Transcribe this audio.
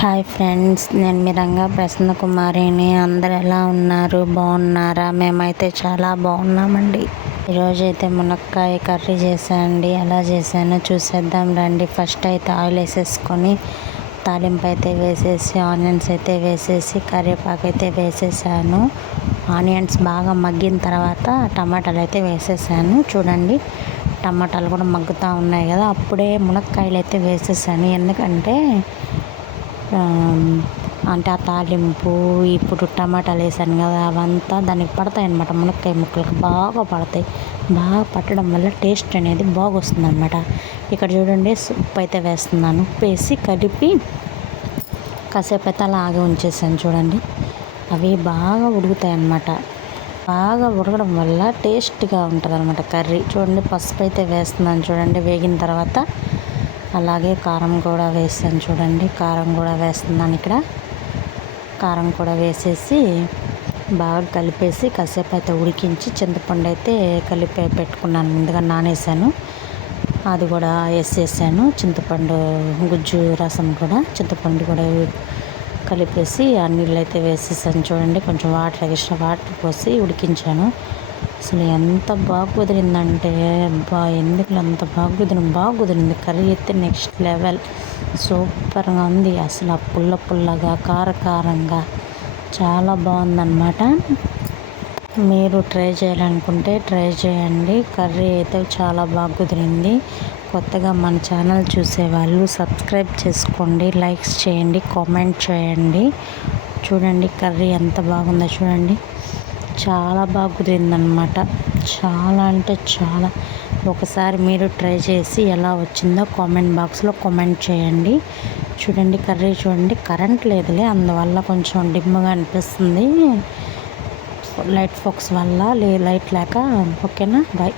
Hi friends, నేను మీ రంగా ప్రసన్న కుమారిని. అందరు ఎలా ఉన్నారు? బాగున్నారా? మేమైతే చాలా బాగున్నామండి. ఈరోజైతే మునక్కాయ కర్రీ చేశానండి. ఎలా చేశానో చూసేద్దాం రండి. ఫస్ట్ అయితే ఆయిల్ వేసేసుకొని తాలింపు అయితే వేసేసి ఆనియన్స్ అయితే వేసేసి కరివేపాకు అయితే వేసేసాను. ఆనియన్స్ బాగా మగ్గిన తర్వాత టమాటాలు అయితే వేసేసాను. చూడండి, టమాటాలు కూడా మగ్గుతూ ఉన్నాయి కదా, అప్పుడే మునక్కాయలు అయితే వేసేసాను. ఎందుకంటే అంటే ఆ తాలింపు ఇప్పుడు టమాటాలు వేసాను కదా, అవంతా దానికి పడతాయి అన్నమాట. మునక్కాయ ముక్కలకు బాగా పడతాయి. బాగా పట్టడం వల్ల టేస్ట్ అనేది బాగా వస్తుంది అన్నమాట. ఇక్కడ చూడండి, ఉప్పు అయితే వేస్తున్నాను. ఉప్పు వేసి కలిపి కాసేపు అయితే అలాగే ఉంచేసాను. చూడండి, అవి బాగా ఉడుకుతాయి అన్నమాట. బాగా ఉడకడం వల్ల టేస్ట్గా ఉంటుంది అన్నమాట కర్రీ. చూడండి, పసుపు అయితే వేస్తున్నాను. చూడండి, వేగిన తర్వాత అలాగే కారం కూడా వేసాను. చూడండి, కారం కూడా వేస్తున్నాను. ఇక్కడ కారం కూడా వేసేసి బాగా కలిపేసి కాసేపు అయితే ఉడికించి చింతపండు అయితే కలిపి పెట్టుకున్నాను. ముందుగా నానేసాను, అది కూడా వేసేసాను. చింతపండు గుజ్జు రసం కూడా, చింతపండు కూడా కలిపేసి ఆ నీళ్ళు అయితే వేసేసాను. చూడండి, కొంచెం ఎక్స్ట్రా వాటర్ పోసి ఉడికించాను. అసలు ఎంత బాగా కుదిరిందంటే, ఎందుకు అంత బాగా కుదిరింది కర్రీ అయితే నెక్స్ట్ లెవెల్. సూపర్గా ఉంది. అసలు ఆ పుల్లగా కారంగా చాలా బాగుందన్నమాట. మీరు ట్రై చేయాలనుకుంటే ట్రై చేయండి. కర్రీ అయితే చాలా బాగా కుదిరింది. కొత్తగా మన ఛానల్ చూసేవాళ్ళు సబ్స్క్రైబ్ చేసుకోండి, లైక్స్ చేయండి, కామెంట్ చేయండి. చూడండి, కర్రీ ఎంత బాగుందో చూడండి. చాలా బాగా కుదిరిందనమాట. చాలా అంటే చాలా. ఒకసారి మీరు ట్రై చేసి ఎలా వచ్చిందో కామెంట్ బాక్స్లో కామెంట్ చేయండి. చూడండి, కర్రీ చూడండి. కరెంట్ లేదులే, అందువల్ల కొంచెం డిమ్గా అనిపిస్తుంది. లైట్ ఫోక్స్ వల్ల లైట్ లేక. ఓకేనా, బాయ్.